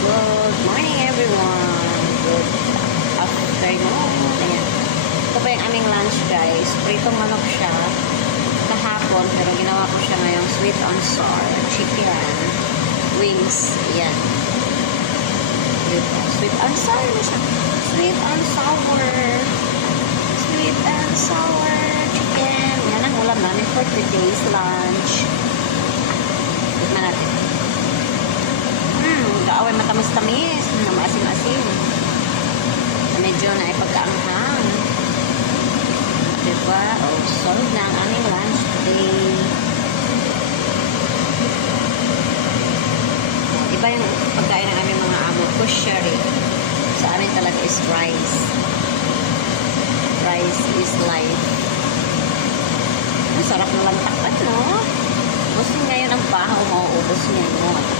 Good morning everyone. Good afternoon. Ayan. Ito pa yung aming lunch guys. Pritong manok siya. Kahapon, pero ginawa ko siya ngayong sweet and sour chicken. Wings. Ayan. Sweet and sour na siya. Sweet and sour. Sweet and sour chicken. Yan ang ulam namin for today's lunch. Tignan natin. Kaaway matamis-tamis. Maasim-asim. Medyo na ipagkaanghang. Diba? Solve na ang aming lunch today. Iba yung pagkain ng aming mga amo. Kushari. Sa amin talaga is rice. Rice is life. Ang sarap ng lantakpan, no? Ubus ngayon ang bahaw, mauubos niya, no?